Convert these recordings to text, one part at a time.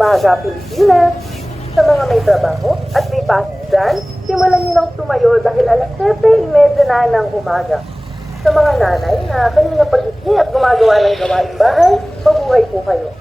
umaga, Pilipinas. Sa mga may trabaho at may pasok dyan, simulan niyo nang tumayo dahil alas 7:30 na ng umaga. Sa mga nanay na kanina pagising at gumagawa ng gawaing bahay, mabuhay po kayo.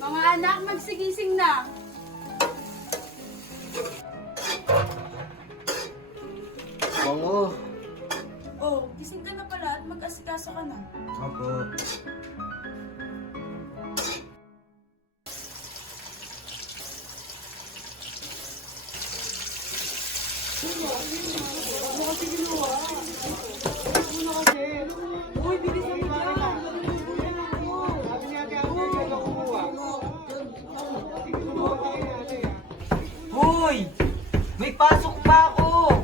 Mga anak, magsigising na. Oo. Oh, gising ka na pala at mag-asikaso ka na. Opo. Hoy! May pasok pa ako!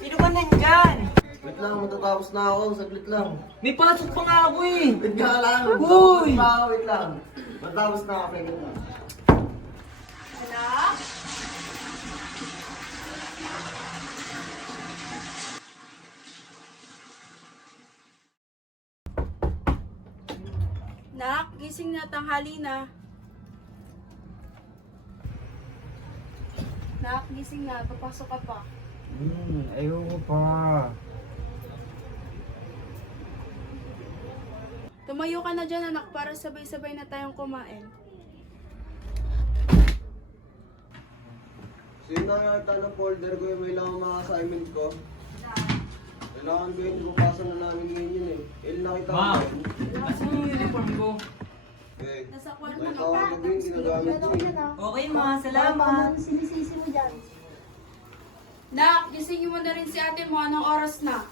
Sino ba nandyan? Wait lang, matatapos na ako. Saglit lang. May pasok pa nga ako eh! Wait nga lang. Uy! Wait lang. Matatapos na ako. Saglit lang. Anak? Nak, gising na, tanghali na. Nak, gising na, papasok ka pa. Ayoko pa. Tumayo ka na dyan, anak, para sabay-sabay na tayong kumain. Sino nakakita ng folder ko yung may lang mga assignment ko? Kailangan ko yun. Ipapasa na namin ngayon yun eh. Nakita ko. Ma! Asan yung uniform ko? Eh, Nasa kwarto may na tawag ko yun. Ginagamit ko eh. Okay ma, salamat! Sinisisi mo dyan. Nak, gisingin mo na rin si ate mo, anong oras na?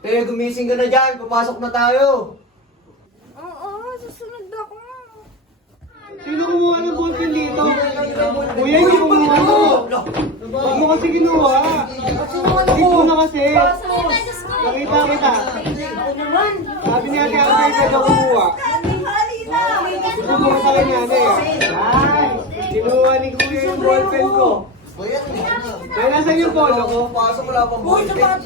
Gumising ka na dyan. Papasok na tayo. Oo, susunod ako. Sino kumuha ng ballpen dito? Kuya, hindi kumuha mo. Huwag mo kasi kinuha. Hindi ko na kasi. Nakita kita. Sabi ni Ate Albert na daw kumuha. Gusto ko sa kanya na eh. Ay, kinuha ni Kuya yung ballpen ko. Kaya nasan yung polo ko? Pasok wala pang ballpen.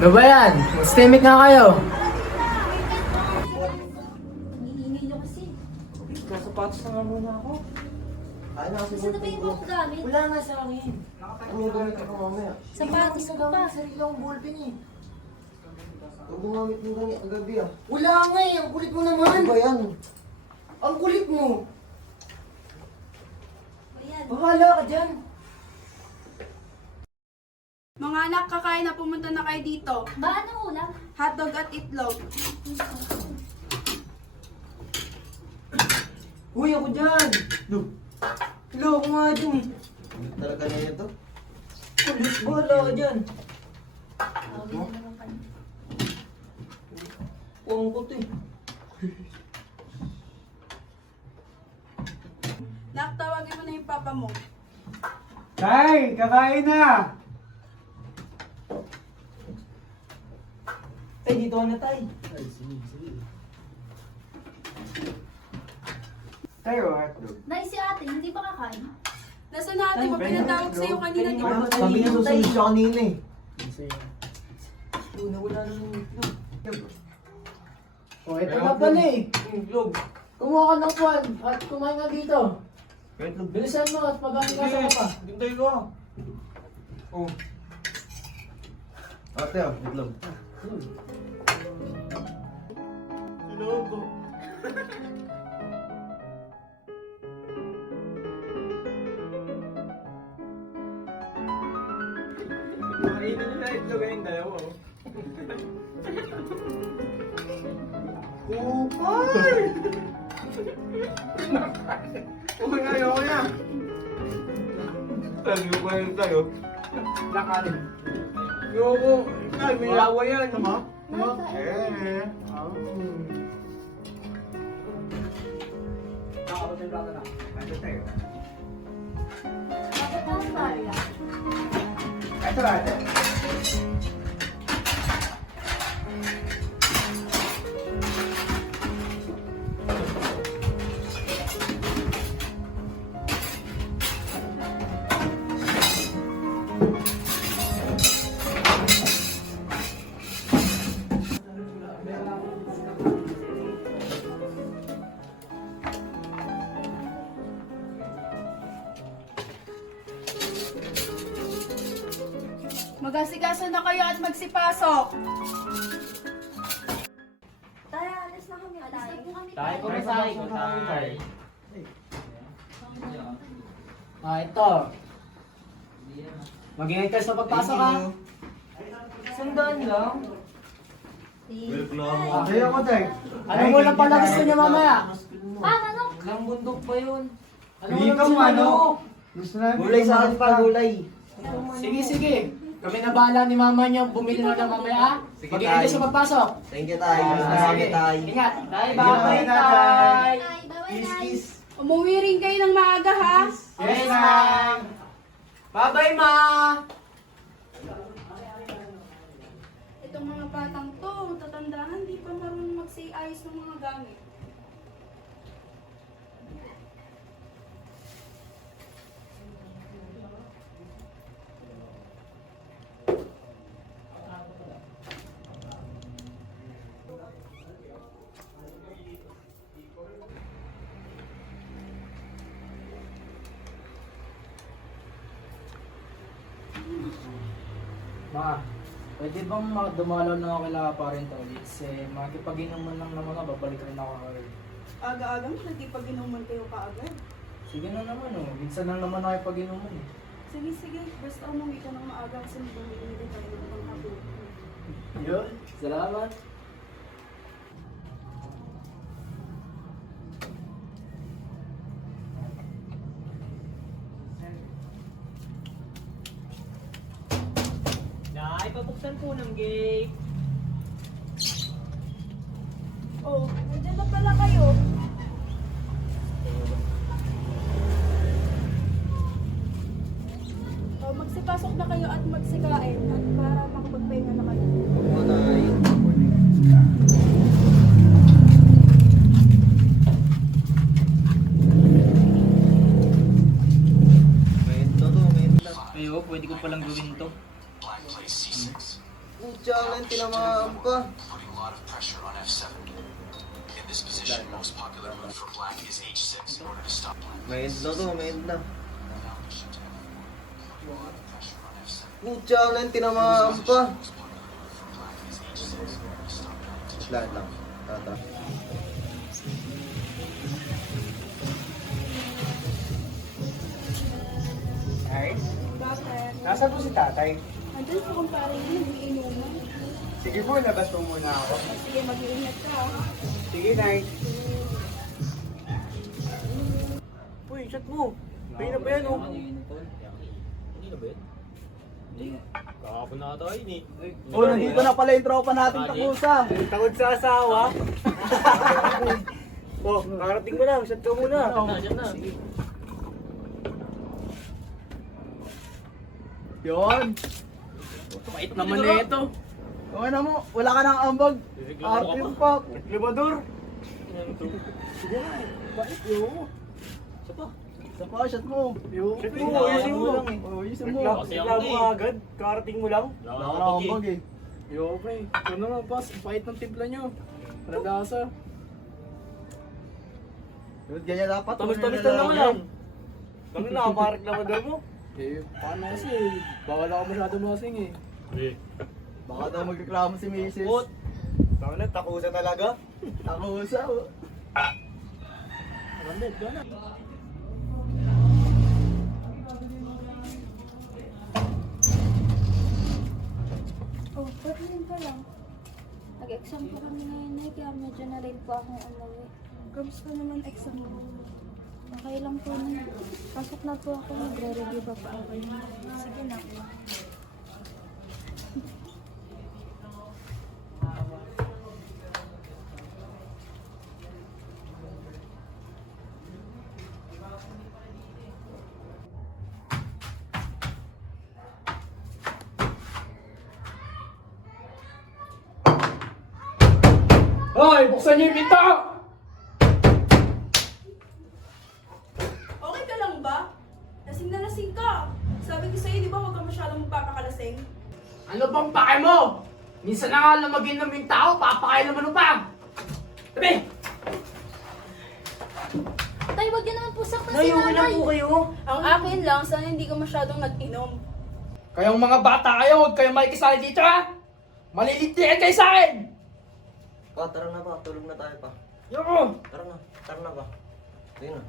Ano ba yan? Mag-stemic nga kayo! Hinihingi nyo kasi. Kasapatos na nga muna ako. Ay, nasa Saan na ba yung mga gamit? Wala nga sa akin. Ano gamit ko mamaya? Sapatos ko pa. Sarili akong ballpen eh. Huwag gumamit mo ganyan ang gabi ah. Wala nga eh, ang kulit mo naman! Ano ba yan? Ang kulit mo! Ayan. Bahala ka dyan! Mga anak, kakain na, pumunta na kayo dito. Ba, ano ulam? Hotdog at itlog. Uy, ako dyan! Hello, ako nga dyan eh. Talaga na ito? Kulit, bahala ka dyan. Tawagin na naman kami. Puwang ko to eh. Nak, tawagin mo na yung papa mo. Tay, kakain na. Tay, dito ka na tay. Tayo, hotdog. Nay, si ate, hindi pa kakain? Nasa na ate mo, pinatawag sa'yo kanina, di ba? Sabi niya susunod siya kanina eh. Doon, nawala naman yung itlog. Oh, ito na pala eh. Itlog. Kumuha ka ng kwan at kumain ka dito. Itlog. Bilisan mo at mag-asikasa ka pa. Hintay ko. Oh. Ate ah, itlog. Tulog. Kainin nyo na itlog ayun, dalawa. Kupay! Uy, ayoko na. Sabi ko yun sa'yo. Nakalim. Yoko, ay, may awa yan. Tama? Tama? Eh. Nakapatay ba ka na? Ito tayo. Bakit ang Maria? Ito na, ito. Magasikaso na kayo at magsipasok. Tayo, alis na kami. Alis na po kami. Tayo ko rin sa akin. Tayo. Ito. Mag-ingat ka sa pagpasok ha. Sandaan lang. Kaya ko tayo. Ano mo lang pala gusto niya mamaya? Manok! Ilang bundok pa yun. Ano mo lang gusto Gusto na. Gulay sa akin pa, gulay. Sige, sige. Kami na bahala ni mama niyo bumili na lang mamaya ha. Sige, Mag-ingat ka tay. sa pagpasok. Thank you, tay. Sige. Tay. Ingat. Tay, bye-bye, tay. Ay, bye-bye, Kiss, Nay. kiss. Umuwi rin kayo ng maaga ha. Yes, ma'am. Bye-bye, ma. Itong mga batang to, tatandaan, di pa marunong mag-say ayos ng mga gamit. Ma, pwede bang dumalaw na ako kila parent ulit? Makikipag-inuman lang naman ako, babalik rin ako agad. Aga-aga mo, nagkipag-inuman kayo kaagad. Sige na naman oh, minsan lang naman ako pag-inuman eh. Sige, sige. Basta umuwi ka ng maaga kasi bumili din tayo ng pangkapo. Yun, salamat. Nay, pabuksan po ng gate. Oh, nandiyan na pala kayo. Oh, magsipasok na kayo at magsikain at para makapagpahinga na kayo. Oo, tay. Mento to, mento. Ayo, pwede ko palang gawin to. Pucha, lang, tinamaan pa. Putting a lot of pressure on F7. In this position, most popular move for black is H6 in order to stop black. Mento to, mento. Now push to F4. Putting a lot of pressure on F7. Pucha, lang, tinamaan pa. Most popular move for black is H6 in order to stop black. Lahat lang. Tata. Ay, Bakit? nasaan po si tatay? Andun po kung parang yun, nag-iinuman. Sige po, labas po muna ako. Sige, mag-iingat ka. Sige, Nay. Uy, shot mo. Pay na ba yan, oh? Kahapon na tayo ni. Oh, nandito na pala yung tropa natin takusa. Takot sa asawa. Oh, karating ko lang. Shot ka muna. Diyan na. Yun. Pait naman na ito. Okay na mo, wala ka ng ambag. Arte yung pak. Limador. Sige na, bait yun. Isa pa, shot mo. Shot mo, ayusin mo. lang eh. Oh, ayusin mo. Bigla mo agad. Karating mo lang. Wala ka ng ambag eh. Okay. Ito na nga, pas. Pahit ng timpla nyo. Nagasa. Yun, ganyan dapat. Tamis-tamis lang naman yan. Kami nakakareklamador mo. Eh, paano kasi? Bawal ako masyado masing eh. Baka daw magreklamo si Mrs. Tama na, takusa talaga. Takusa. Oh. Randit, gana. Oh, patuloy pa lang. Nag-exam po kami ngayon eh, kaya medyo na late po akong umuwi. Kamusta naman exam mo? Okay lang po na. Pasok na po ako. Magre-review pa po ako. Sige na po. Hoy! Buksan niyo yung pinto! Okay ka lang ba? Lasing na lasing ka. Sabi ko sa'yo, di ba huwag ka masyadong magpapakalasing? Ano bang pake mo? Minsan na nga lang mag-inom yung tao, papakailaman mo pa! Tabi! Tay, wag yun naman po saktan si Nayuwi lang nanay. po kayo. Ang akin lang, sana hindi ka masyadong nag-inom. Kayong mga bata kayo, huwag kayong makikisali dito ha! Malilitian kayo sa akin! Pa, tara na pa. Tulog na tayo pa. Yoko! Tara na. Tara na pa. Sige na.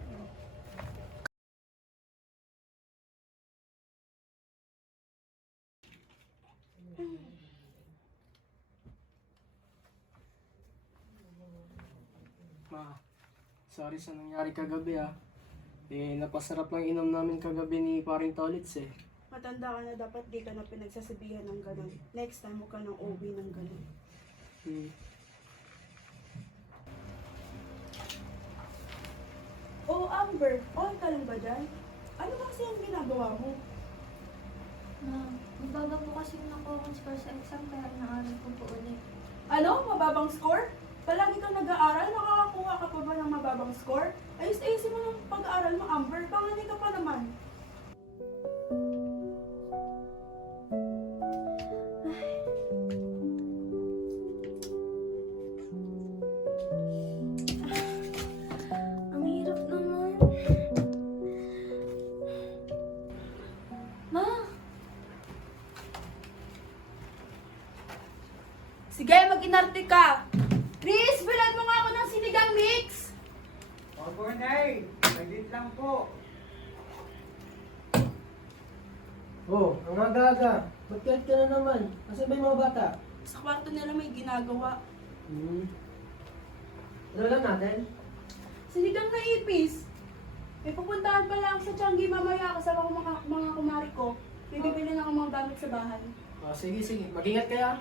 Ma, sorry sa nangyari kagabi ah. Napasarap lang inom namin kagabi ni Paring Tolits eh. Matanda ka na, dapat di ka na pinagsasabihan ng ganun. Next time, huwag ka nang OB ng ganun. Oh, Amber, okay ka lang ba dyan? Ano ba kasi ang ginagawa mo? Magbaba po kasi yung nakuha kong score sa exam kaya inaaral ko po ulit. Ano? Mababang score? Palagi kang nag-aaral? Nakakakuha ka pa ba ng mababang score? Ayos-ayusin mo ng pag-aaral mo, Amber. Panganay ka pa naman. Ang hirap naman. Ma! Sige, mag-inarte ka. Chris, bilan mo nga ako ng sinigang mix. Opo, Nay. Saglit lang po. Oh, ang aga-aga. Ba't kahit ka na naman? Asan ba yung mga bata? Sa kwarto nila may ginagawa. Ano lang natin? Sinigang na ipis. May pupuntahan pa lang sa Changi mamaya kasama ko mga kumari ko. May bibili na ako mga gamit sa bahay. Oh, sige, sige. Mag-ingat kayo ah.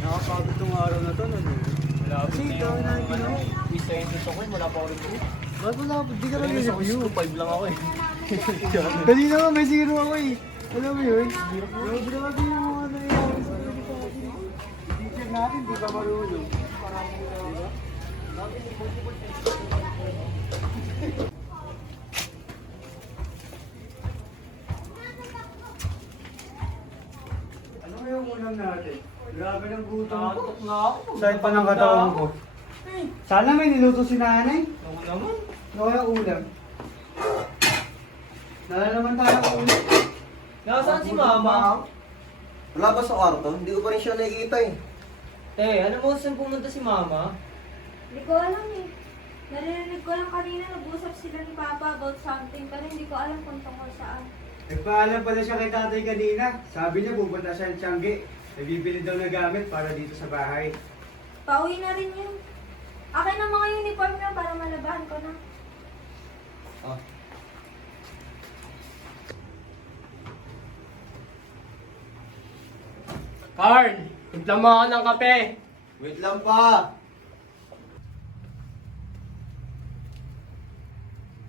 Nakapagod tong araw na to, no? Kasi ikaw na yung ginawa. Isa yung tutok ko, wala pa ako rin. Ba't wala? Di ka lang review. 5 lang ako eh. Kanina nga may zero ako eh. Alam mo yun? Grabe yung mga nangyayari sa teacher natin, di ba marunong? Ano yung ulam natin? Grabe ng gutom ko. na ako. Saan pa ng katawan ko? Sana may niluto si nanay. Ako naman. Ano kaya ulam? Nalalaman tayo ng ulam. Nasaan si Mama? Wala ba sa kwarto? Hindi ko pa rin siya nakikita eh. Ano mo saan pumunta si Mama? Hindi ko alam eh. Naririnig ko lang kanina nag-usap sila ni Papa about something pero hindi ko alam kung tungkol saan. Nagpaalam pala siya kay tatay kanina. Sabi niya pupunta siya ng Tiangge. Nagbibili daw na gamit para dito sa bahay. Pauwi na rin yun. Akin ang mga uniform niya para malabahan ko na. Ah. Carl, timpla mo ako ng kape. Wait lang pa!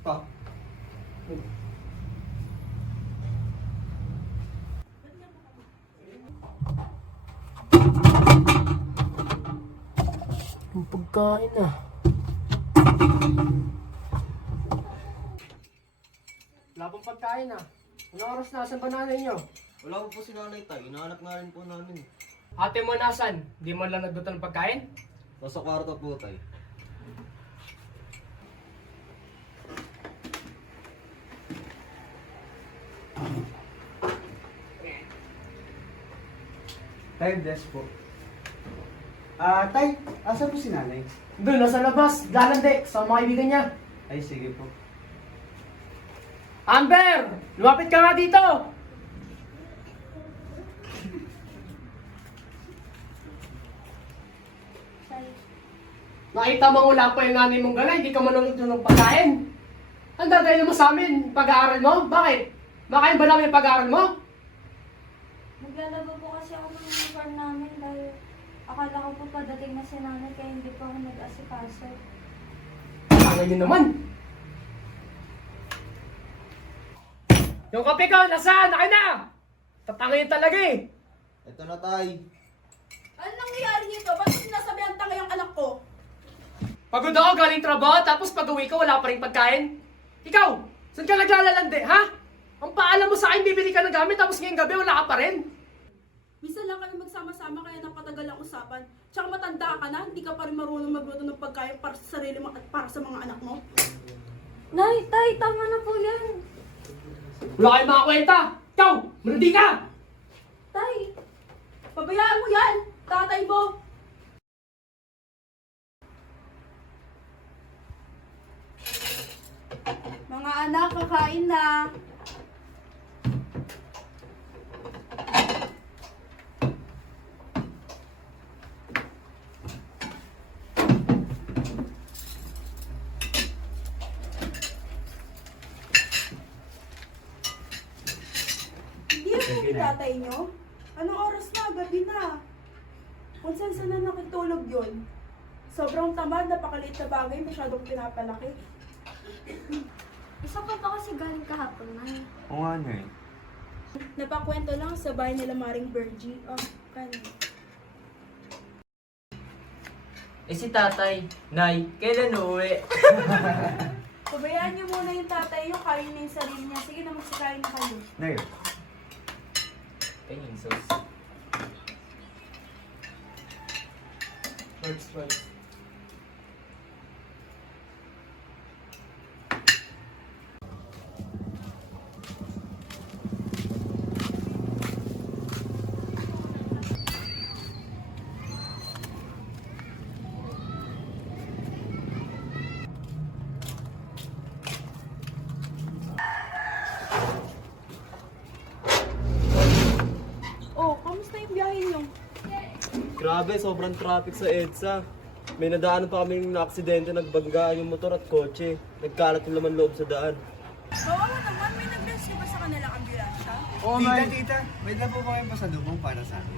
Pa. Yung pagkain ah. Wala pong pagkain ah. Anong oras na? Asan ba nanay niyo? Wala po si nanay tayo. Hinahanap nga rin po namin. Ate mo nasan? Di mo lang nagdutan ng pagkain? Nasa kwarto po tayo. Tay, bless po. Tay, asa po si nanay? Doon, nasa labas. Lalande, sa mga kaibigan niya. Ay, sige po. Amber! Lumapit ka nga dito! Tay. Nakita mo wala pa yung nanay mong gala, hindi ka manunod ng pagkain. Ang dadalhin mo sa amin, pag-aaral mo? Bakit? Makain ba namin yung pag-aaral mo? Naglalaba po kasi ako ng uniform namin dahil akala ko po padating na si nanay kaya hindi po ako nag-asikaso. Tangan nyo naman. Yung kape ko, nasaan? Akin na! Tatangin talaga eh. Ito na, tay. Ano nangyayari dito? Ba't sinasabihan tanga yung anak ko? Pagod ako galing trabaho, tapos pag-uwi ko wala pa rin pagkain. Ikaw, saan ka naglalalande, ha? Ang paalam mo sa akin, bibili ka ng gamit, tapos ngayong gabi wala ka pa rin. Minsan lang kami magsama-sama kaya napatagal ang usapan. Tsaka matanda ka na, hindi ka pa rin marunong magluto ng pagkain para sa sarili mo at para sa mga anak mo. Nay, tay, tama na po yan. Wala kayong mga kwenta. Ikaw, manudi ka! Tay, Pabayaan mo yan, tatay mo. Mga anak, kakain na. Hindi ako ni tatay nyo. Anong oras na? Gabi na. Kung saan na nakitulog yun. Sobrang tamad, napakaliit na bagay, masyadong pinapalaki. isa ka pa kasi galing kahapon, Nay. Oo nga niya eh. Napakwento lang sa bahay nila Maring Bergie. Oh, kanin. Eh si tatay, Nay, kailan uuwi? Pabayaan niyo muna yung tatay yung kain na yung sarili niya. Sige na, magsikain na kayo. Nay. Tingin, sus. Works. Oh, kamusta yung biyahe niyo? Grabe, sobrang traffic sa EDSA. May nadaanan pa kaming na-aksidente, nagbanggaan yung motor at kotse. Nagkalat yung laman loob sa daan. Kawawa naman, may nag-rescue ba sa kanila ambulansya? Oo, tita. May dala po ba kayong pasalubong para sa akin?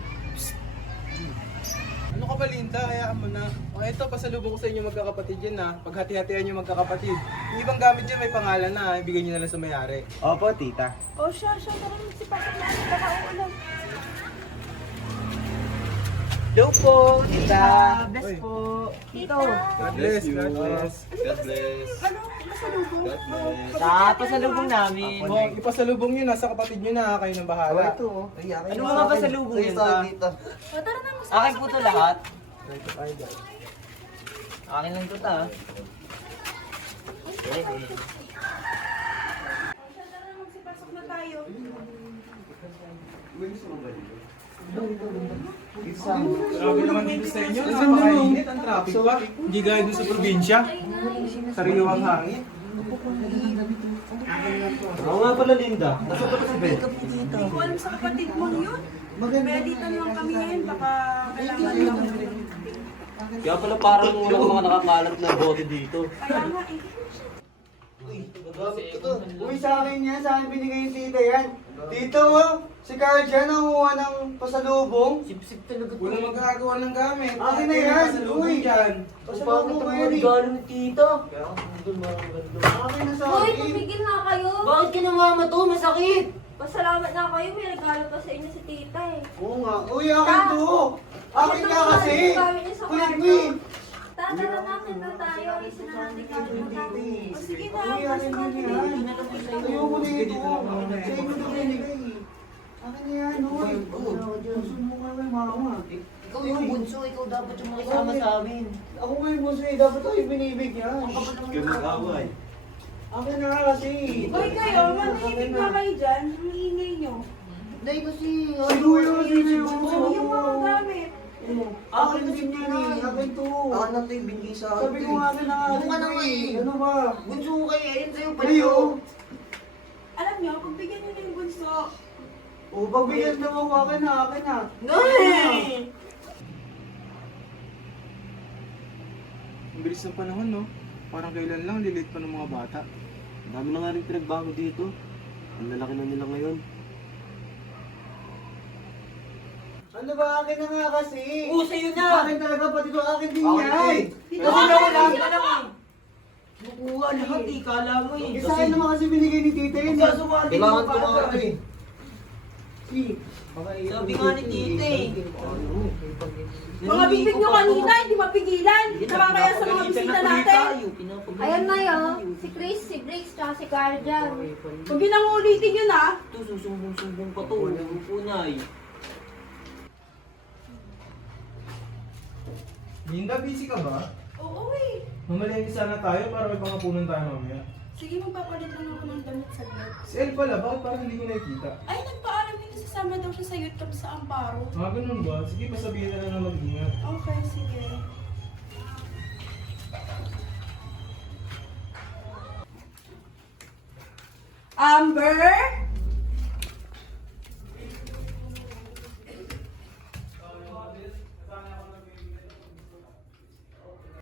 Ano ka ba, Linda? Hayaan mo na. O eto, pasalubong ko sa inyo magkakapatid yan ha. Paghati-hatian nyo magkakapatid. Yung ibang gamit dyan may pangalan na, ibigay nyo na lang sa may-ari. Opo, tita. Oh, siya, tara magsipasok na. Baka uulan. Hello po, tita. Bless Uy. po. Tita, God bless, God bless. God bless. Ano? Masalubong? God bless. Sa pasalubong namin. O, ipasalubong nyo na sa kapatid nyo na, kayo nang bahala. Ito oh. Ay, akin Ano na mga sa akin. pasalubong Sa'yo yan, sa ta? akin dito. O, tara na, magsipasok Akin po na to tayo. lahat. Ito, ay, God. Akin lang to ta. Siya, tara na, magsipasok na tayo. Grabe naman dito sa inyo, napakainit ang traffic pa. Hindi gaya dun sa probinsya. Sariwang hangin. Oo nga pala, Linda. Nasa ba si Ben? Hindi ko alam sa kapatid mo yun. Kaya dito lang kami ngayon, baka kailangan lang. Kaya pala parang ulo ko mga nakakalat na bote dito. Kaya nga eh. Uy, sa akin yan. Sa akin binigay yung tita yan. Tito, oh. Si Carl dyan nanguha ng pasalubong. Sip-sip talaga to. Walang magkakagawa ng gamit. Akin na yan. Pasalubong Uy. dyan. Pasalubong ko yan eh. regalo ni tita? Akin na sa Hoy, akin. tumigil na kayo. Bakit ka namama to? Masakit! Pasalamat na kayo, may regalo pa sa inyo si tita eh. Oo nga. Uy, akin to. Akin nga kasi. Kulit mo eh. Tara na, kita tayo. Isa na natin gamit mo tayo. O sige na, Uy, akin pasok yun na. yan. Ayoko na ito. Sa inyo ito binigay. Akin na yan, uy. Gusto mo ka may mama. Ikaw yung bunso, ikaw dapat yung makisama sa amin. Ako nga yung boss eh. Dapat tayo binibigyan. Mag-away. Akin na kasi. Hoy kayo, manahimik na kayo dyan. Ang ingay nyo. Dahil kasi, Siguro yun. Oo, yung mga gamit. Akin din yan eh. Akin to. Akin na ito yung binigay sa akin. Sabi ko nga akin na akin. Ano ka na nga eh? Ano ba? bunso ko kayo, ayun sa'yo, Ayo. Alam nyo, pagbigyan nyo na yung bunso. O, pagbigyan daw ako akin na. Nay! bilis ng panahon, no? Parang kailan lang, lilit pa ng mga bata. Ang dami na nga rin pinagbago dito. Ang lalaki na nila ngayon. Ano ba? Akin na nga kasi. Oo, sa'yo na! Akin talaga, pati ko akin din Akin yan. din. Kasi nawala ka lang eh. Nakuha lahat eh, kala mo eh. Eh, sa akin naman kasi binigay ni tita yun. Sasumali mo Kailangan pa. tumakas eh. Sabi nga ni tita eh. Mga bibig nyo kanina, hindi mapigilan. Nakakaya sa mga bisita natin. Ayan na yun. Si Chris, si Briggs, tsaka si Carl dyan. Huwag yun ang ulitin yun ha. Ito, susumbong-sumbong pa to. Upo na eh. Linda, busy ka ba? Oo eh. Mamalengke sana tayo para may pangapunan tayo mamaya. Sige, magpapalit lang ako ng damit saglit. Si El pala, bakit parang hindi ko nakikita? Ay, nagpaalam din sasama daw siya sa youth camp sa Amparo. Mga ganun ba? Sige, pasabihin na lang na mag-ingat. Okay, sige. Amber?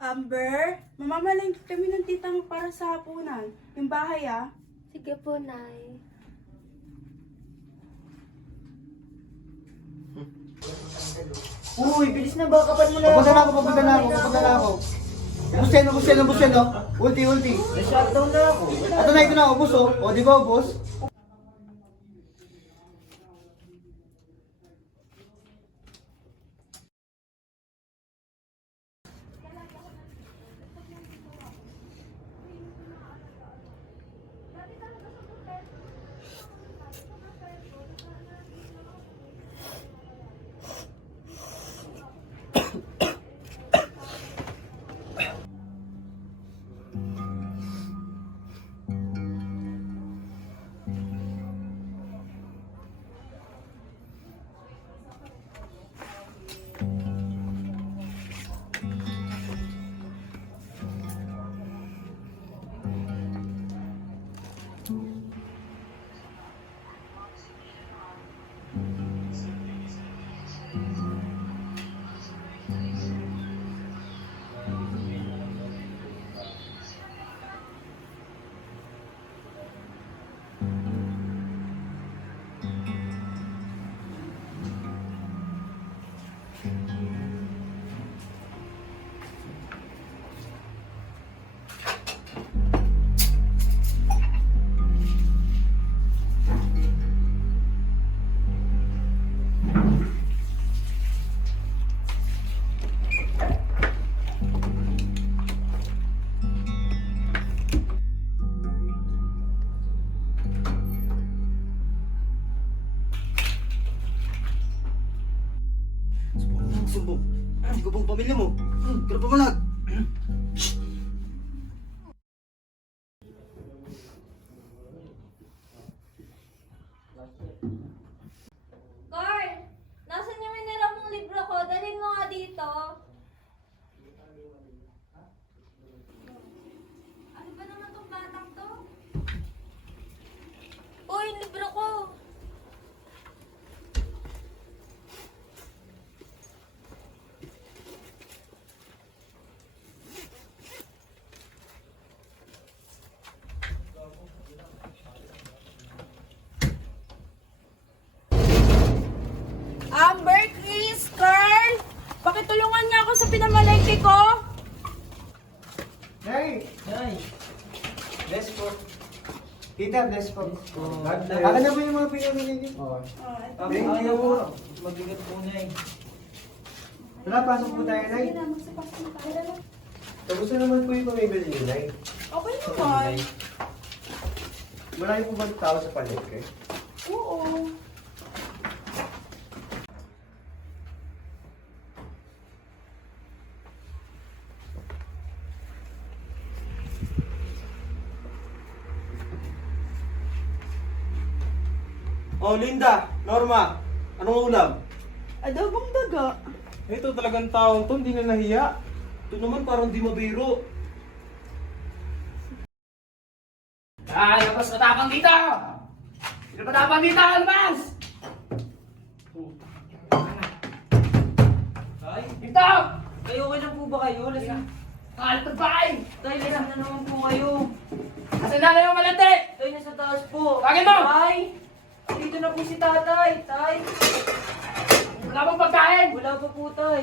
Amber, mamamalengke kami ng tita mo para sa hapunan. Yung bahay ah. Sige po, Nay. Uy, bilis na ba? Kapal mo na. Papunta na ako. Busen, no? Ulti. Na-shutdown na ako. Ito na, ubos, oh. O, di ba, ubos? Sumbong. Hindi ko pong pamilya mo. Pero pumalag. Carl! Nasaan yung minira mong libro ko? Dalhin mo nga dito. Ano ba naman tong batang to? Uy, libro ko! Amber, Chris, Carl! Pakitulungan nga ako sa pinamalengke ko. Nay! Nay. Bless po. Tita, bless po. God bless. Akin na ba yung mga pinamili niyo? Oo. Thank Ayaw you. mo. Mabigat po na eh. Wala, pasok po tayo, Nay. Sige na, magsapasok na tayo. Kamusta naman po yung pamimili niyo, Nay? Okay naman. Marami po ba tao sa palengke? Oo. Oh, Linda, Norma, anong ulam? Adobong daga. Ito talagang taong to, hindi na nahiya. Ito naman parang di mabiro. Ah, labas matapang dito! Sino matapang dito? Labas! Ay, Dito! kayo okay lang po ba kayo? Lasing. Kalat ng bahay! Tay, lasing na naman po kayo. Kasi nanay mo malandi! Tay, nasa taas po. Bakit mo? Tay, dito na po si tatay. Tay, Wala bang pagkain? wala pa po tay.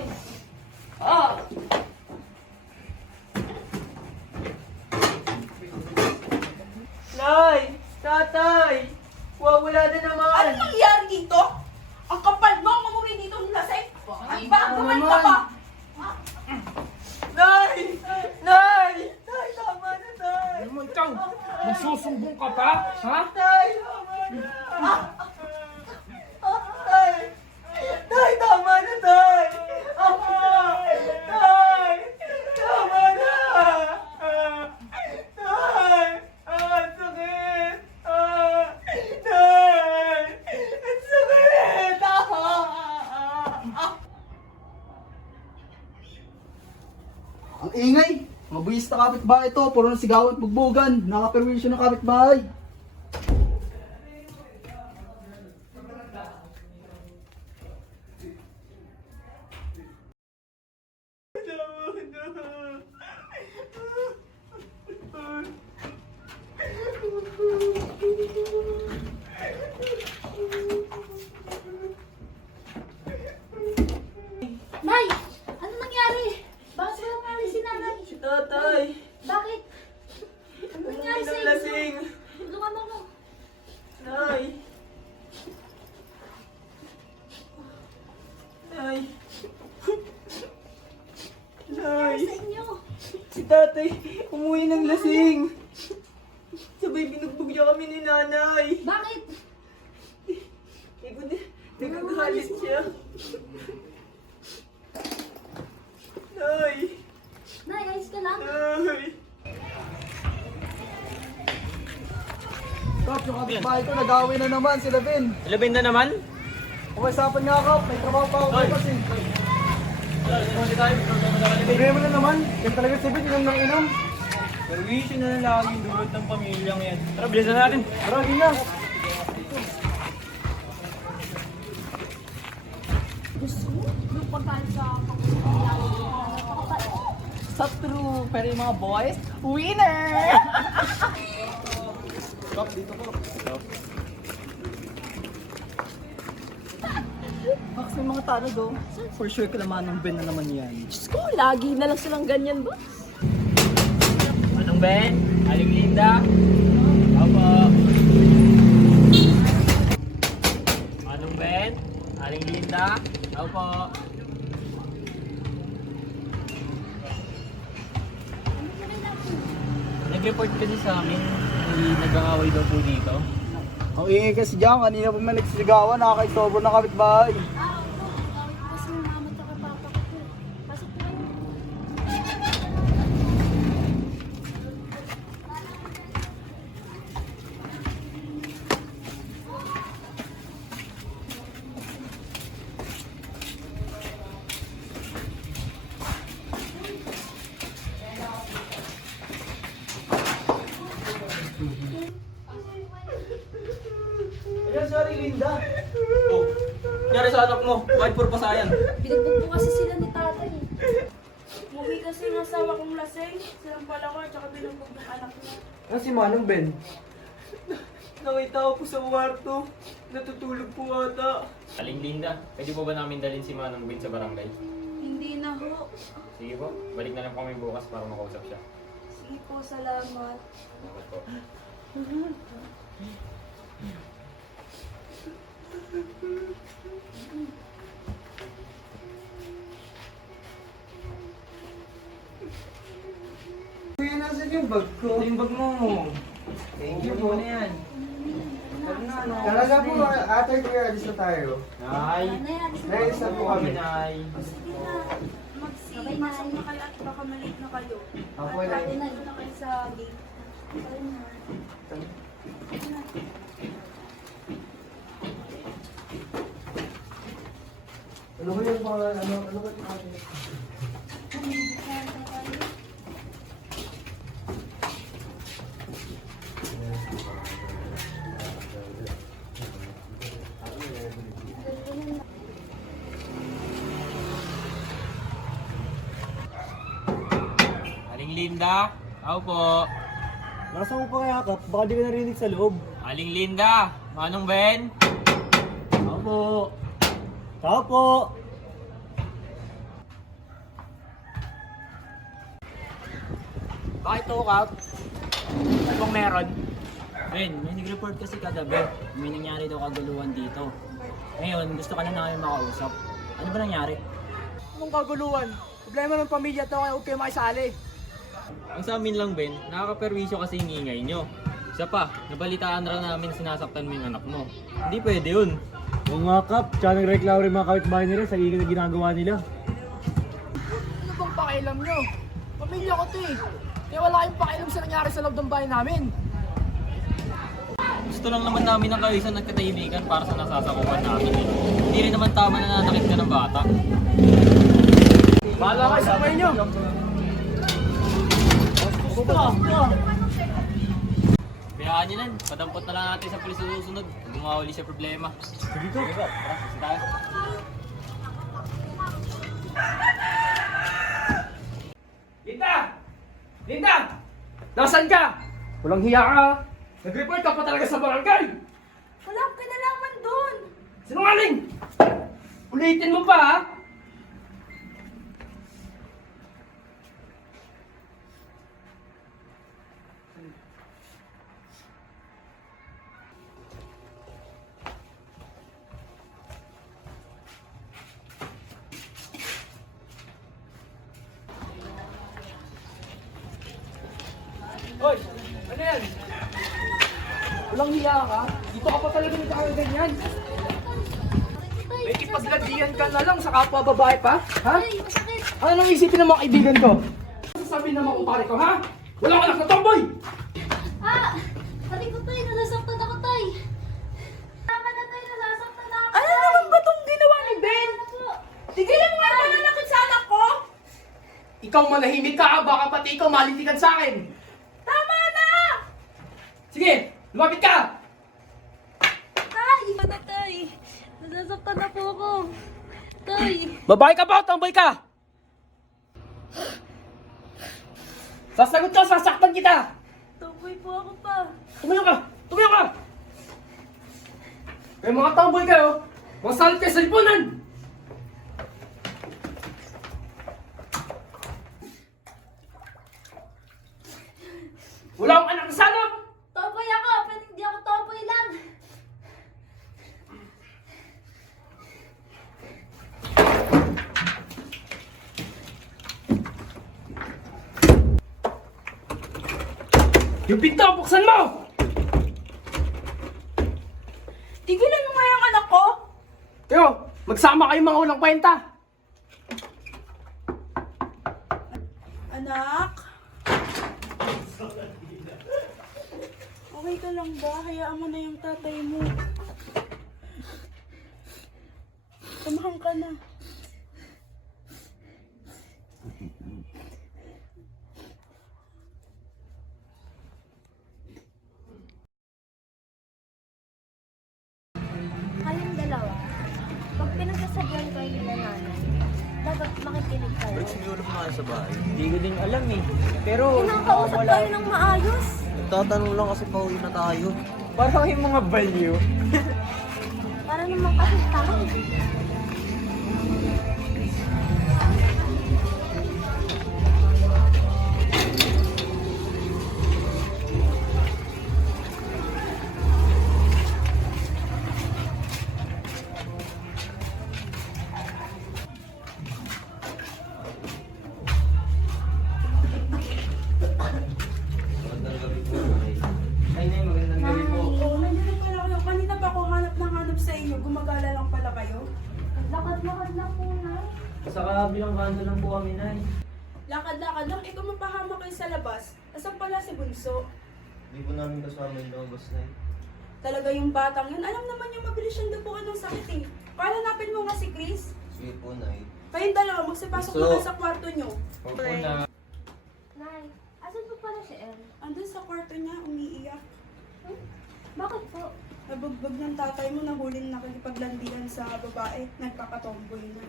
Ah! Nay, tatay, wala na naman. Ano nangyari dito? Ang kapal mo ang umuwi dito ng lasing? Ang baguhan ka pa! Nay! Nay! Tay, tama na, tay! Ano mo ikaw? Masusumbong ka pa? Ha? Tay, tama na! Tay! Tay, tama na, tay! Tay! Tama na! Tay! Ang sakit! Tay! Ang sakit! Ang ingay! Mabuyis na kapitbahay ito. Puro na sigawan at bugbugan. Nakaperwisyo ng kapitbahay. Nay! Ano nangyari? Bakit wala pa rin si nanay? Si tatay! Bakit? Ano nangyari sa Ng inyo? lasing! Tulungan mo. Nay! Nay! Nay! Sa inyo? Si tatay, umuwi ng lasing! Sabay binugbog niya kami ni nanay! Bakit? Nagagalit siya! Nay! Nay, ayos ka lang? Nay! Kap, yung kapitbahay ko nag-away na naman sila Ben. Ilabin na naman? Umasapan nga Kap, may trabaho pa ako kasi. Problema na naman. Yan talaga si Ben, inom ng inom. Perwisyo na lang laging dulot ng pamilyang yan. Tara, bilisan na natin. Tara, na. Gusto mo? Yung pagkain sa Sa true, pero yung mga boys, winner! Kap, dito po. Max, may mga tanod oh. For sure kalaman ng Ben na naman yan. Diyos ko, lagi na lang silang ganyan ba? Anong Ben? Aling Linda? Opo. Anong Ben? Aling Linda? Opo. Nag-report kasi sa amin, hindi nag-aaway daw po dito. Ang ingay kasi dyan, kanina pa man nagsisigawan, nakakaisobo ng kapitbahay. Kasi yung mama at papa ko. Pasok po kayo. Ayan, sorry Linda. Oh, nangyari sa anak mo. Wide purpose yan. Binugbog po kasi sila ni tatay. Umuwi kasi ng asawa kong lasing. Silang palakor, tsaka binugbog ng anak niya. Ano si Manong Ben? Nakita ko po sa kwarto. Natutulog po ata. Aling Linda, pwede po ba namin dalhin si Manong Bin sa barangay? Hindi na ho. Sige po, balik na lang kami bukas para makausap siya. Sige po, salamat. Salamat po. Kuya, nasan yung bag ko? Yung bag mo. Thank you po. Ano yan? Talaga po, ate kuya, alis na tayo. Nay! Nanay, alis na Nailis na po kami. Nay! Sige na. Mag-pasok na kayo at baka maliit na kayo. Ako At na. tayo na kayo sa gate. Ano ba yung mga, ano ba yung Linda? Ako po. Nasa mo pa kaya, Kap? Baka di ka narinig sa loob. Aling Linda? Manong Ben? Tao po. Tao po. Bakit to, Kap? Ano bang meron? Ben, may nag-report kasi kagabi. May nangyari daw kaguluhan dito. Ngayon, gusto ka na namin makausap. Ano ba nangyari? Anong kaguluhan? Problema ng pamilya to, kaya huwag kayo makisali. Ang sa amin lang, Ben, nakakaperwisyo kasi yung ingay nyo. Isa pa, nabalitaan raw namin sinasaktan mo yung anak mo. Hindi pwede yun. Oo nga, Kap. Tsaka nagreklamo rin mga kapitbahay nila sa ingay na ginagawa nila. Ano bang pakialam nyo? Pamilya ko to eh. Kaya wala kayong pakialam sa nangyari sa loob ng bahay namin. Gusto lang naman namin ng kawisan at katahimikan para sa nasasakupan namin eh. Hindi rin naman tama na nananakit ka ng bata. Bahala kayo sa kamay nyo. Kayaan nyo nan, padampot na lang natin sa pulis sa susunod. Huwag mawawali sa problema. Sige to. Sige tayo. Linda! Linda! Nasaan ka? Walang hiya ka. Nag-report ka pa talaga sa barangay. Wala akong kinalaman doon. Sinungaling! Ulitin mo pa ha? Hoy! Ano yan? Walang hiya ka? Dito ka pa talaga nagkakaganyan. May kipaglandian ka na lang sa kapwa babae pa? Ha? Ano nang isipin ng mga kaibigan ko? Sasabihin naman kung pare ko, ha? Wala ka anak na tomboy! Ah! Pati ko tayo, nasasaktan ako tayo. Tama na tayo, nasasaktan ako. Ano naman ba itong ginawa ni Ben? Ano po? Tigilan mo nga yung pananakit sa anak ko! Ikaw manahimik ka, baka pati ikaw malitigan sa akin. Tama na! Sige, lumapit ka! Tay! Ano tay? Nasasaktan na po ako. Tay! Babae ka ba o tomboy ka? Sasagot ka, sasaktan kita! Tomboy po ako pa. Tumayo ka! Tumayo ka! Kaya mga tomboy kayo, masalit kayo sa lipunan! Wala akong anak na sanap! Tomboy ako, pero hindi ako tomboy lang. Yung pinto, buksan mo! Tigilan mo nga yung anak ko! Kayo, magsama kayo mga walang kwenta! Anak? Okay ka lang ba? Hayaan mo na yung tatay mo. Tumahang ka na. Kayong dalawa, pag pinagsasabihan kayo nila nanay, dapat makikinig kayo. Siguro kumain sa bahay. Hindi ko din alam eh. Pero, Kinakausap kayo ng maayos. Tatanong lang kasi pauwi na tayo. parang yung mga value. Para naman kasi tama. Ay, Nay, magandang gabi po. Oo, nandiyan pala kayo. Kanina pa ako hanap ng hanap sa inyo. Gumagala lang pala kayo. Lakad-lakad lang po, Nay. Sa kabilang kanto lang po kami, Nay. Lakad-lakad lang. Ikaw mapahama kayo sa labas. Asan pala si Bunso? Hindi po namin kasama yung lumabas na yun. Talaga yung batang yun. Alam naman yung mabilis siyang dapuan ng sakit eh. Pahanapin mo nga si Chris. Sige po, Nay. Kayong dalawa, magsipasok So- na kayo sa kwarto nyo. Opo na. Nay, asan po pala si El? Andun sa kwarto niya, umiiyak. Bakit po? Nabugbog ng tatay mo na huling nakikipaglandian sa babae. Nagkakatomboy na.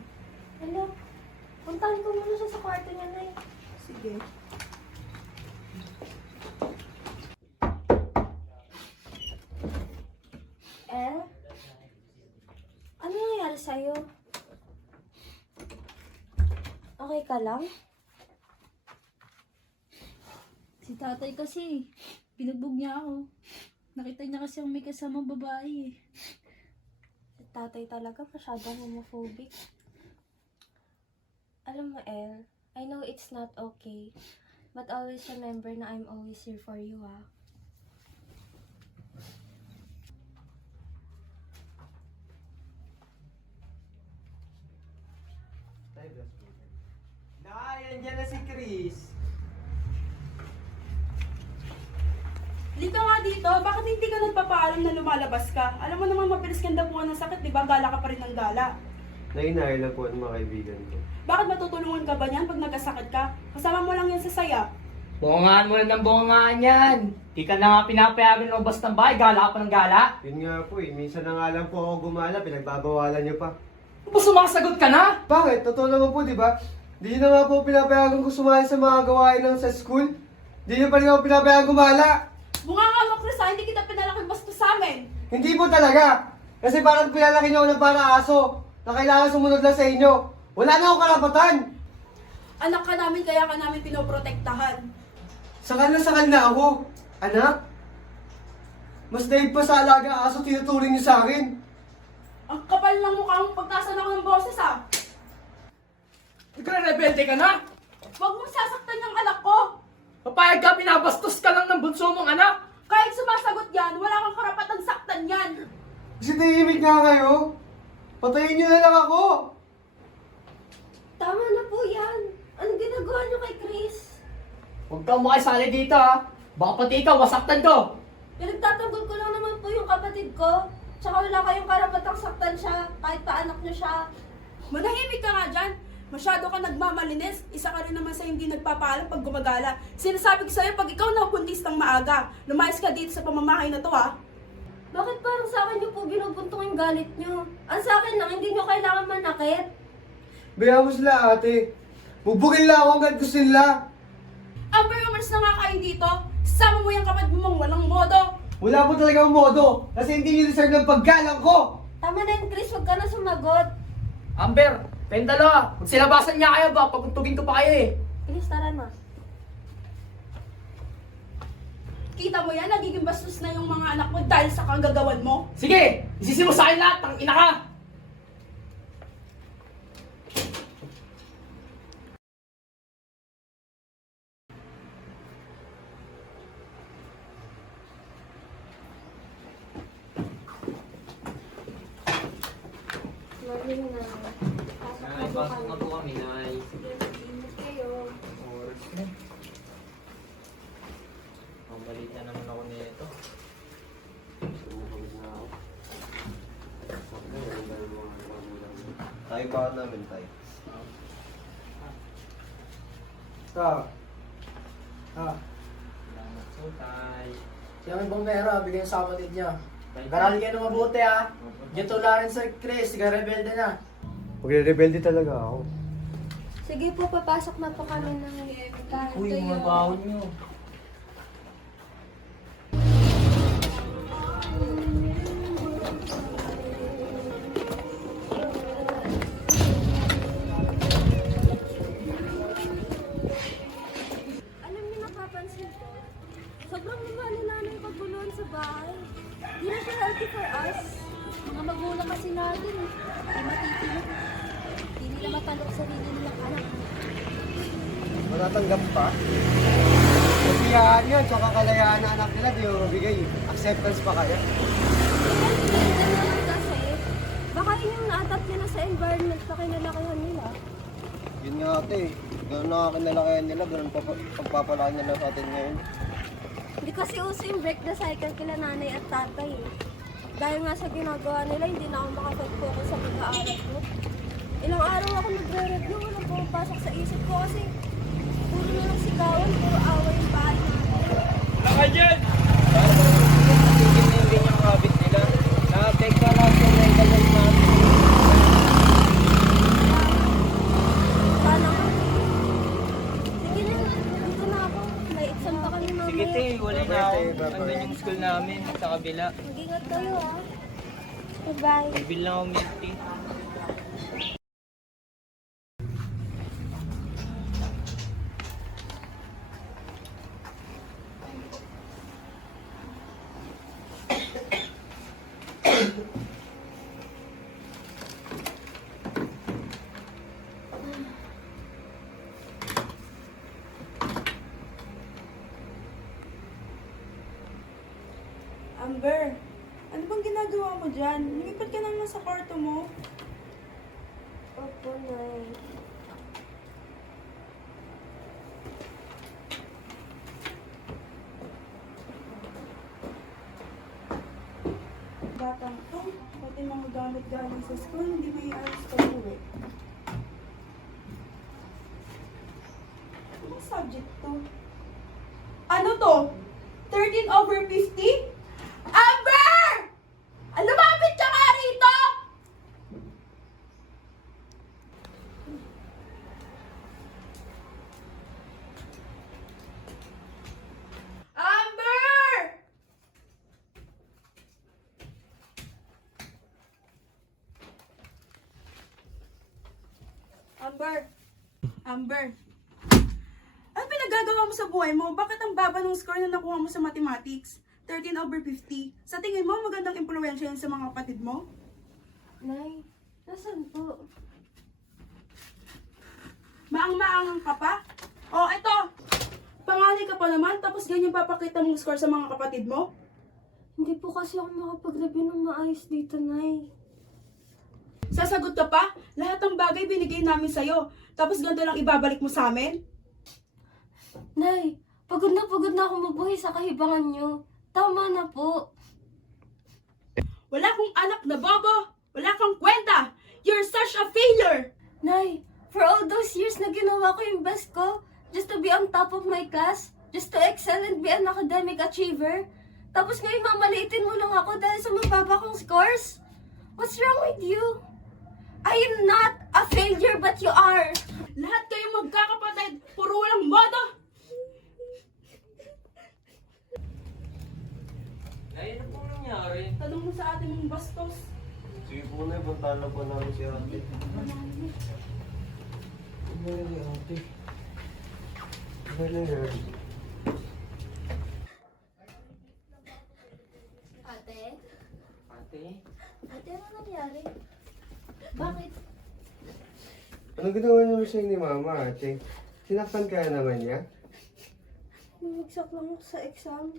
Hello? Puntahan ko muna siya sa kwarto niya, Nay. Sige. Ano nangyari sa'yo? Okay ka lang? Si tatay kasi, binugbog niya ako. Nakita niya kasi ang may kasamang babae eh. Si tatay talaga masyadong homophobic. Alam mo, El, I know it's not okay, but always remember na I'm always here for you, ah. Nandiyan na si Chris. Lika nga dito, bakit hindi ka nagpapaalam na lumalabas ka? Alam mo naman mabilis kang dapuan ng sakit, di ba? Gala ka pa rin ng gala. Nainahil lang po ang mga kaibigan ko. Bakit matutulungan ka ba niyan pag nagkasakit ka? Kasama mo lang yan sa saya. Bungangaan mo na ng bungangaan yan. Di ka na nga pinapayagan ng basta ng bahay, gala ka pa ng gala. Yun nga po eh, minsan na nga lang po ako gumala, pinagbabawalan niyo pa. Ano ba sumasagot ka na? Bakit? Totoo naman po, di ba? Di nyo na nga po pinapayagan ko sumali sa mga gawain ng sa school. Di nyo pa rin ako pinapayagan gumala. Bunga nga mo, Chris, hindi kita pinalaki basta sa amin. Hindi po talaga. Kasi parang pinalaki nyo ako ng para aso na kailangan sumunod lang sa inyo. Wala na akong karapatan. Anak ka namin, kaya ka namin pinoprotektahan. Sakal na ako. Anak? Mas daig pa sa alaga aso tinuturing nyo sa akin. Ang kapal ng mukha mo pagtasan ako ng boses, ah. Nagre-rebelde ka na? Huwag mong sasaktan yung anak ko. Papayag ka, pinabastos ka lang ng bunso mong anak. Kahit sumasagot yan, wala kang karapatang saktan yan. Kasi tahimik nga kayo. Patayin nyo na lang ako. Tama na po yan. Anong ginagawa niyo kay Chris? Huwag kang makisali dito ha. Baka pati ikaw, wasaktan ko. Pinagtatanggol ko lang naman po yung kapatid ko. Tsaka wala kayong karapatang saktan siya, kahit pa anak niyo siya. Manahimik ka nga dyan. Masyado ka nagmamalinis. Isa ka rin naman sa hindi nagpapaalam pag gumagala. Sinasabi ko sa'yo, pag ikaw nabuntis ng maaga, lumayas ka dito sa pamamahay na to, ha? Bakit parang sa akin niyo po binubuntong yung galit niyo? Ang sa akin lang, hindi niyo kailangan manakit. Bayaan mo sila ate. Bubugin lang ako hanggang gusto nila. Amber, umalis na nga kayo dito. Sama mo yung kapatid mo walang modo. Wala po talaga ang modo. Kasi hindi nyo deserve ng paggalang ko. Tama na yun, Chris. Huwag ka na sumagot. Amber, kayong dalawa, magsilabasan niya kayo ba? Pagtugin ko pa kayo eh. Chris, tara na. Kita mo yan, nagiging bastos na yung mga anak mo dahil sa kagagawan mo. Sige, isisi mo sa akin lahat, tang ina ka. Morning na. Pasok na po kami. Nay. Sige, mag-ingat kayo. Oras na. Mamalit na naman ako nito. Tayo pa namin tayo. Salamat po, tay. Siya may bombera, bigyan sa kapatid niya. Garali kayo na mabuti ha. Diyan tularin sa Chris, rebelde na. Magre-rebelde talaga ako. Sige po, papasok na po kami ng kahit Uy, kayo. mga baon nyo. Alam niyo, napapansin ko, sobrang lumalala na yung pagbunuan sa bahay. Di na siya healthy for us. Mga magulang kasi natin, ay matitulog. Hindi nila matalok sa sarili nilang anak. Matatanggap pa? Kasiyahan yun, tsaka kalayaan na anak nila, di mo mabigay. Acceptance pa kaya? Ganyan naman kasi, baka yun yung na-adapt nila sa environment na kinalakihan nila. Yun nga ate, gano'n na kinalakayan nila, gano'n pagpapalaki nila sa atin ngayon. Hindi kasi uso yung break the cycle kila nanay at tatay eh. Dahil nga sa ginagawa nila, hindi na ako makapag-focus sa pag-aaral ko. Ilang araw ako nagre-review, walang pumapasok sa isip ko kasi puro na lang sigawan, puro away yung bahay natin. Laka dyan! Tigil na yung ganyang habit nila. Na-apekto lahat yung mental health natin. Sana nga. Sige na, dito na ako. May exam pa kami mamaya. Sige, te, wala na ako. Andun yung school namin sa kabila. Mag-ingat kayo ah. Bye-bye. Bibil lang ako milk tea. Amber, ano bang ginagawa mo dyan? Lumipat ka naman sa kwarto mo. Opo, Nay. Batang to, pati mga gamit galing sa school, hindi may ayos pa uwi. Anong subject to? Ano to? 13/50? Amber! Lumapit ka nga rito! Amber! Amber, ano pinagagawa mo sa buhay mo? Bakit ang baba ng score na nakuha mo sa mathematics? 13/50. Sa tingin mo, magandang impluwensya yan sa mga kapatid mo? Nay, nasan po? Maang-maangang ka pa? Oh, eto! Panganay ka pa naman, tapos ganyan papakita mong score sa mga kapatid mo? Hindi po kasi ako makapag-review ng maayos dito, Nay. Sasagot ka pa? Lahat ng bagay binigay namin sa'yo. Tapos ganito lang ibabalik mo sa amin? Nay, pagod na ako mabuhay sa kahibangan nyo. Tama na po. Wala kong anak na bobo! Wala kang kwenta! You're such a failure! Nay, for all those years na ginawa ko yung best ko, just to be on top of my class, just to excel and be an academic achiever, tapos ngayon mamaliitin mo lang ako dahil sa mababa kong scores? What's wrong with you? I am not a failure, but you are. Lahat kayo magkakapatid, puro walang modo! Ay, ano pong nangyari? Tanong mo sa atin mong bastos. Sige po na, punta lang po namin si ate. Ate? Ate? Ate, ano nangyari? Bakit? Anong ginawa niyo sa'yo ni Mama, ate? Sinaktan ka naman niya? Bumagsak lang ako sa exam.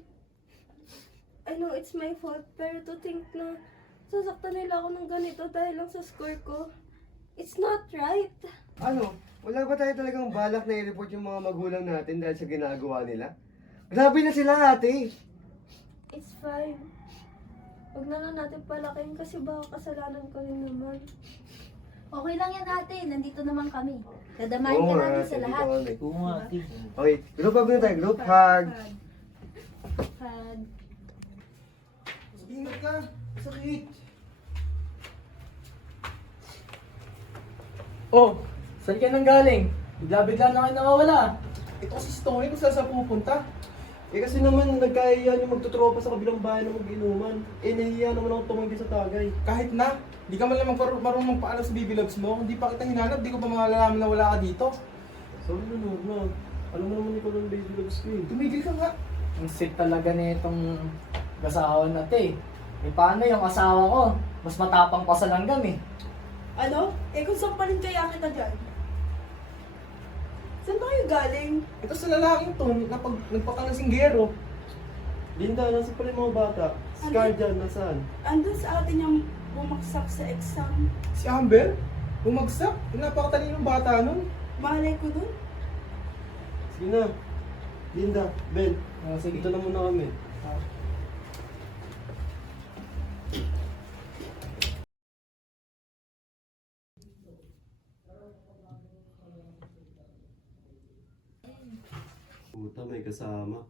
I know it's my fault, pero to think na sasaktan nila ako ng ganito dahil lang sa score ko, it's not right. Ano? Wala ba tayo talagang balak na i-report yung mga magulang natin dahil sa ginagawa nila? Grabe na sila, ate! It's fine. Huwag na lang natin palakin kasi baka kasalanan ko rin naman. Okay lang yan ate, nandito naman kami. Dadamahin Oo ka nga, namin sa ate, lahat. dito kami. Oo nga, ate. Okay, group hug na tayo. Group hug. Hug. Ingat ka. Sakit. Oh, saan ka nang galing? Bigla-bigla na kayo nakawala. Ito kasi si Tony kung saan sa pupunta. Eh kasi naman nagkahiya yung magtutropa sa kabilang bahay na mag-inuman. Eh nahiya naman ako tumanggi sa tagay. Kahit na, di ka man lang marunong magpaalam sa baby loves mo. Hindi pa kita hinanap, di ko pa malalaman na wala ka dito. Sorry na Norma. Alam mo naman ikaw ng baby loves ko eh. Tumigil ka nga. Ang sit talaga nitong gasawan natin. Eh paano yung asawa ko? Mas matapang pa sa langgam eh. Ano? Eh kung saan pa rin kaya kita dyan? Saan ba kayo galing? Ito sa lalaking to, nagpatang ng singgero. Linda, nasa pala yung mga bata? Si Carl dyan, nasaan? Andun sa atin yung bumaksak sa exam. Si Amber, bumagsak. Napakatalinong bata nun. Malay ko dun. Sige na. Linda, Ben, Sige. dito na muna kami. Puta, may kasama.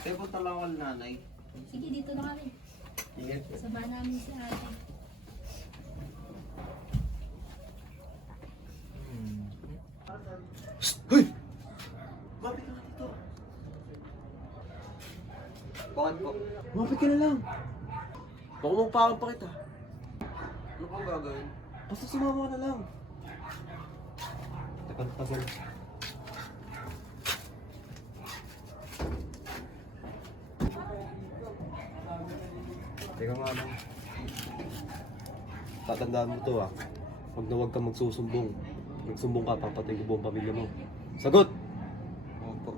Kaya punta lang ako ng nanay. Sige, dito na kami. Ingat. Sama namin si ate. Hoy! Bakit ka dito? Patawad po. Mapit ka na lang. Baka magpakang pa kita. Ano pang gagawin? Basta sumama ka na lang. Tagal. Teka nga lang. Tatandaan mo to ah. Huwag na huwag kang magsusumbong. Nagsumbong ka, papatay ko buong pamilya mo. Sagot! Opo.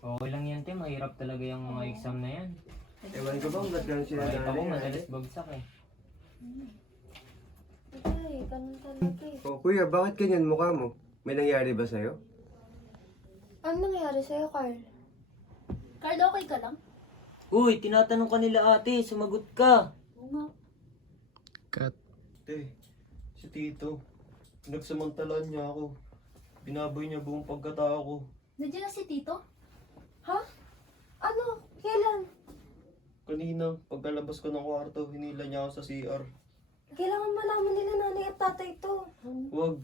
Okay lang yan, te. Mahirap talaga yung mga exam na yan. Ewan ko ba kung ba't ganun sila Kahit ako, madalas bagsak eh. Tay, ganun talaga eh. Oh, kuya, bakit ganyan mukha mo? May nangyari ba sa'yo? Ano nangyari sa'yo, Carl? Carl, okay ka lang? Uy, tinatanong ka nila ate. Sumagot ka. Oo nga. Te, si Tito. Pinagsamantalaan niya ako. Binaboy niya buong pagkatao ko. Nandiyan na si Tito? Ha? Ano? Kailan? Kanina, pagkalabas ko ng kwarto, hinila niya ako sa CR. Kailangan malaman nila nanay at tatay to. Huwag.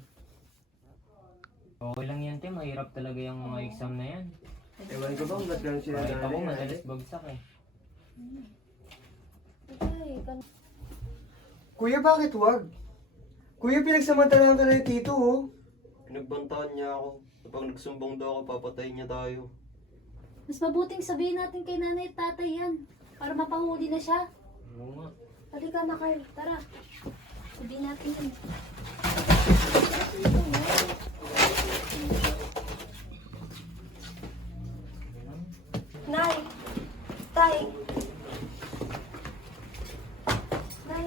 Okay lang yan, te. Mahirap talaga yung mga exam na yan. Ewan ko ba kung ba't ganun sila Kahit ako, madalas bagsak eh. Tay, ganun. Kuya, bakit wag? Kuya, pinagsamantalahan ka na ni Tito, oh. Pinagbantaan niya ako. Kapag nagsumbong daw ako, papatayin niya tayo. Mas mabuting sabihin natin kay nanay at tatay yan. Para mapahuli na siya. Oo nga. Halika na, Carl. Tara. Sabihin natin yun. Nay! Tay! Nay,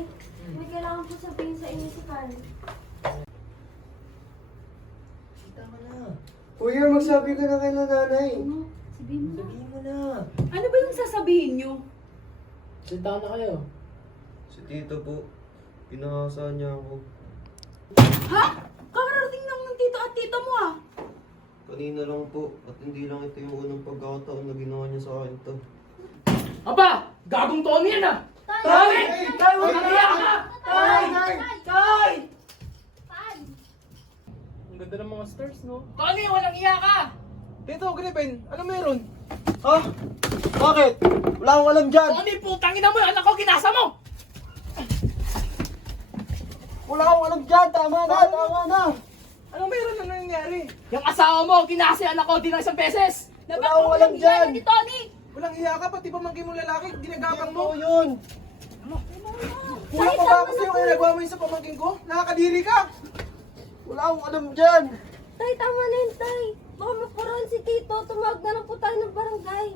may kailangan po sabihin sa inyo si Carl. Kuya, magsabi ka na kay nanay. Oo, sabihin mo na. Sabihin mo na. Ano ba yung sasabihin nyo? Salita na kayo. Si Tito po, pinangasahan niya ako. Ha? Kakarating lang ng tito at tita mo ah. Kanina lang po, at hindi lang ito yung unang pagkakataon na ginawa niya sa akin to. Aba! Gagong Tony yan ah! Tay! Tay! Huwag kang iyak ka! Tay! Tay! Ang ganda ng mga stars, no? Tony, walang iyak ka! Tito, Gripen, ano meron? Ha? Bakit? Wala akong alam dyan. Tony, putang ina mo! Yung anak ko, kinasa mo! Wala akong alam dyan. Tama na. Ano meron na nangyari? Yung asawa mo, kinasa yung anak ko, di na isang beses! Wala akong alam dyan. Ni Tony! Walang iya ka, pati pamangkin mo lalaki, ginagapang mo. yun. Kulang Tay, pa ba tama ako na sa'yo po. kaya nagawa mo yun sa pamangkin ko? Nakakadiri ka. Wala akong alam dyan. Tay, tama na yun, Tay. Baka mapuruan si Tito. Tumawag na lang po tayo ng barangay.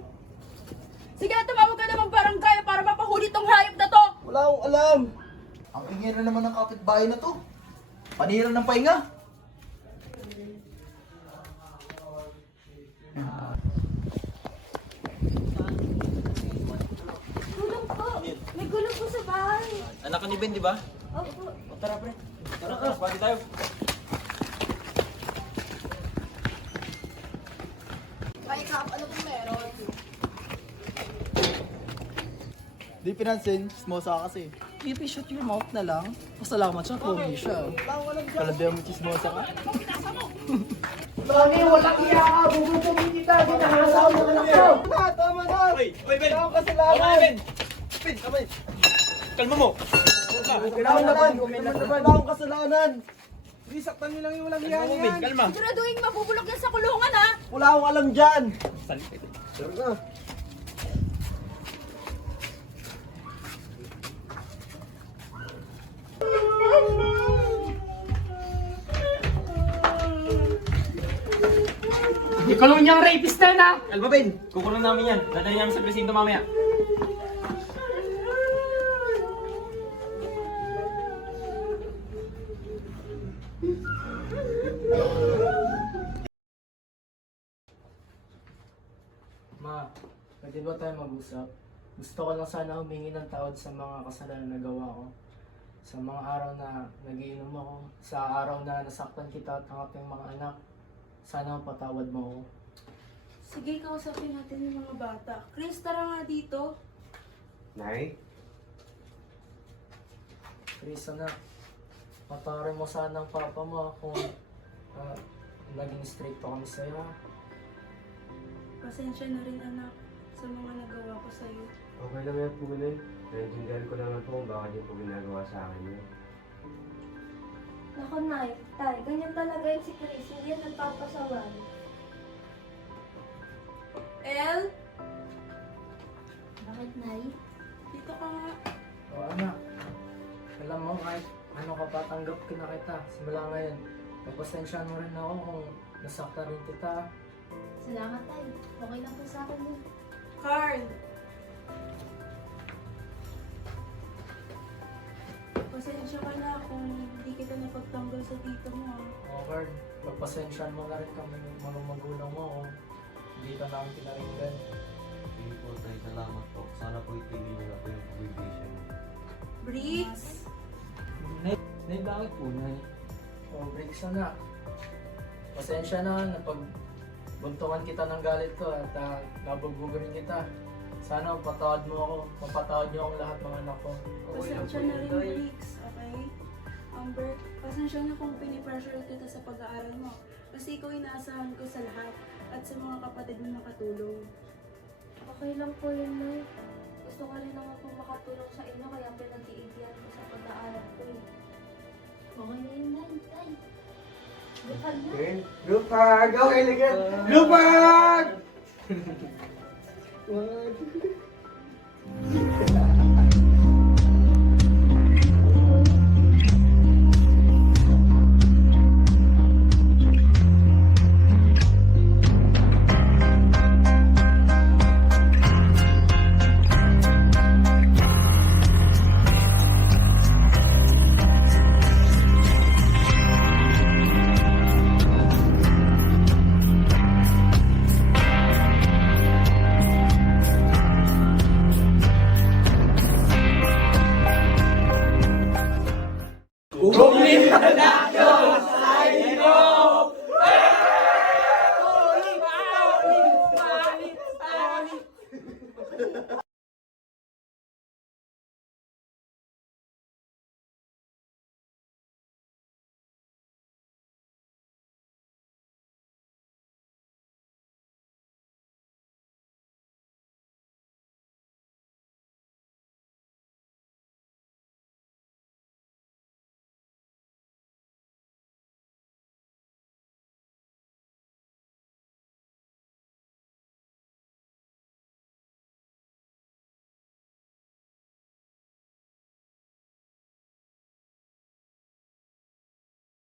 Sige, tumawag ka namang barangay para mapahuli tong hayop na to. Wala akong alam. Ang ingay na naman ng kapitbahay na to. Panira ng pahinga. Gulong po. May gulong po sa bahay. Anak ka ni Ben, di ba? Opo. Tara, pre. Tara, pati tayo. Di pinansin, chismosa kasi. If you shut your mouth na lang, pasalamat siya, pogi siya. Kalabihan mo chismosa ka? Tony, walang iya ka! Bubutungin kita! Dinahasaw mo na lang! Tama na! Oy, Ben! Wala akong kasalanan! Ben, kamay! Kalma mo! Wala akong kasalanan! Di, saktan nyo lang yung walang iya Ben, yan! kalma! Siguraduhin mabubulog yan sa kulungan ha. Wala akong alam dyan! Ikulong niyang rapist na yun ah! Kalma, Ben. Kukulong namin yan. Dadali namin sa presinto mamaya. Ma, pwede ba tayo mag-usap? Gusto ko lang sana humingi ng tawad sa mga kasalanan na nagawa ko. Sa mga araw na nagiinom ako, sa araw na nasaktan kita at ang ating mga anak. Sana patawad mo ako. Sige, kausapin natin yung mga bata. Chris, tara nga dito. Nay? Chris, anak, patawarin mo sana ang papa mo kung naging straight pa kami sa'yo. Pasensya na rin anak sa mga nagawa ko sa'yo. Okay lang yan po, Nay. Naintindihan ko naman po kung bakit niyo po ginagawa sa akin yun. Naku, Nay, Tay, ganyan talaga yun si Chris. Hindi yan nagpapasawan. El, Bakit, Nay? dito ka nga. O anak, alam mo kahit ano ka pa, tanggap ko na kita. Simula ngayon, pagpasensya mo rin ako kung nasaktan rin kita. Salamat, Tay. Okay lang po sa akin yun. Carl! Pasensya ka na kung hindi kita napagtanggol sa tito mo. O Carl, pagpasensyahan mo na rin kami mga magulang mo kung hindi ka namin pinaringgan. Sige po, Tay. Salamat po. Sana po itigil niyo na po yung publication niyo. Briggs! Nay, bakit po, Nay? O breaks na. Pasensya na buntungan kita ng galit ko at nabugbugarin kita. Sana mapatawad mo ako, mapatawad niyo akong lahat mga anak ko. Pasensya na rin, Briggs, okay? Amber, pasensya na kung pinipressure kita sa pag-aaral mo. Kasi ikaw inaasahan ko sa lahat at sa mga kapatid mo makatulong. Okay lang po yun, Nay. Gusto ko rin naman po makatulong sa inyo kaya pinag-iigihan ko sa pag-aaral ko eh. Okay na yun, Nay. Tay. Bukal na. Lupag! Okay lang yan! Lupag!